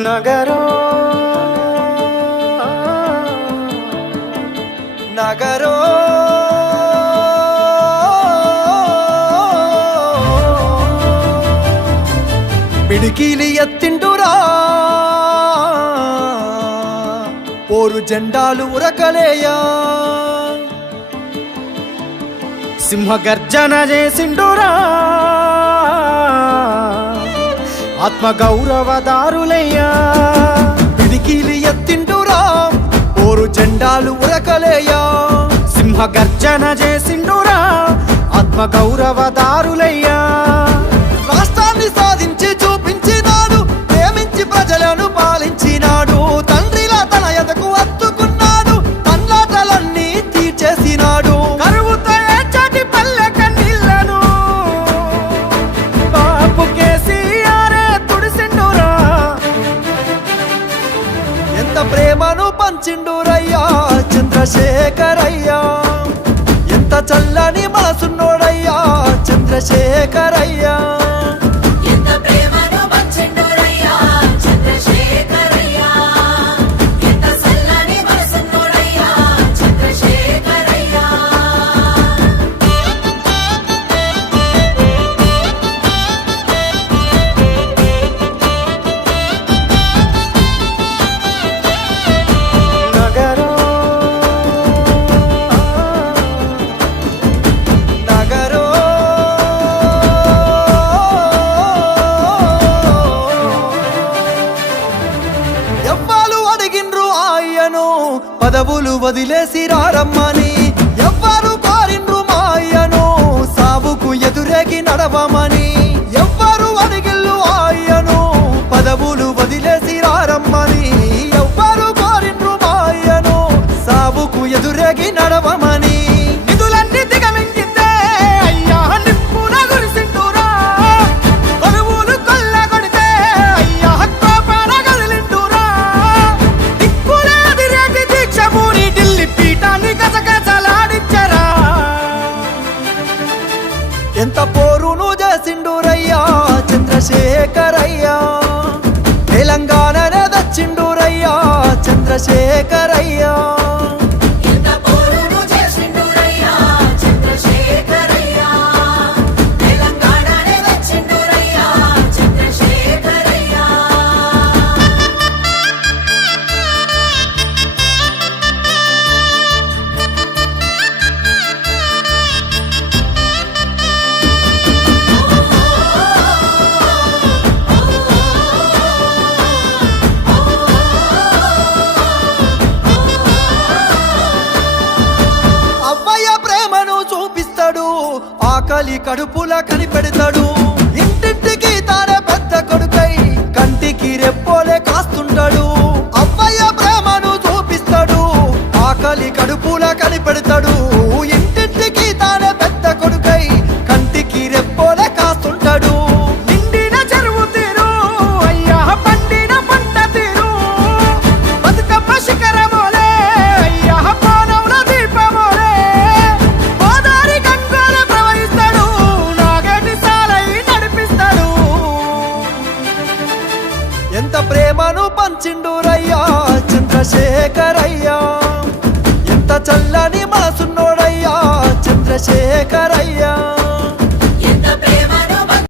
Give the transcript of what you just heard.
నగరో నగరో పిడికిలి ఎత్తిండురా పోరు జెండాలు ఉరకలేయా సింహగర్జన చేసిండురా ఆత్మగౌరవదారులయ్యా పిడికిలి ఎత్తిండురా పోరు జెండాలు ఉరకలేయా సింహగర్జన చేసిండురా ఆత్మగౌరవదారులయ్యా రాష్ట్రాన్ని సాధించి చూపించినాడు ప్రేమించి ప్రజలను పాలించినాడు తండ్రిలా తన ఎదకు అత్తుకున్నాడు తన్లాటలన్నీ తీర్చేసినాడు కరువుతో ఏచాటి పల్లె కన్నీళ్లను బాపు కేసీఆరే తుడిసిండురా ఎంత ప్రేమను పంచిండురయ్యా చంద్రశేఖరయ్యా ఎంత చల్లని మనసున్నోడయ్యా చంద్రశేఖరయ్యా పదవులు వదిలేసి రారమ్మని ఎవ్వరు కోరిండ్రు మాయను సావుకు ఎదురేగి నడవమని ఎవ్వరు అడిగిల్లు ఆయను పదవులు వదిలేసి రారమ్మని ఎవ్వరు కోరిండ్రు మాయను సావుకు ఎదురేగి నడవమని నిధులన్నీ దిగమింగిందే అయ్యా నిప్పున గురిసిండురా కొలువులు కొల్లగొడితే అయ్యా కోపాన గదిలిండురా దిక్కులే అదిరేగి దీక్షమూని ఢిల్లీ పీఠాన్ని గజగజలాడించరా ఎంత పోరును చేసిండురయ్యా చంద్రశేఖరయ్యా తెలంగాణనే దచ్చిండురయ్యా చంద్రశేఖరయ్యా ఆకలి కడుపుల కనిపెడతాడు ఇంటింటికి తానే పెద్ద కొడుకై కంటికి రెప్పోలే కాస్తుంటాడు అవ్వయ్య ప్రేమను చూపిస్తాడు ఆకలి కడుపుల కనిపెడతాడు ఇంటింటికి తానే పెద్ద కొడుకై కంటికి రెప్పోలే కాస్తుంటాడు నిండిన చెరువు తీరు అయ్యా పండిన పంట తీరు బతుకమ్మ శిఖరమోలే అయ్యా పానవుల దీపమోలే గోదారి గంగోల ప్రవహిస్తాడు నాగటి సాలై నడిపిస్తాడు ఎంత ప్రేమను పంచిండురయ్యా చంద్రశేఖరయ్యా ఎంత చల్లని మనసున్నోడయ్యా చంద్రశేఖరయ్యా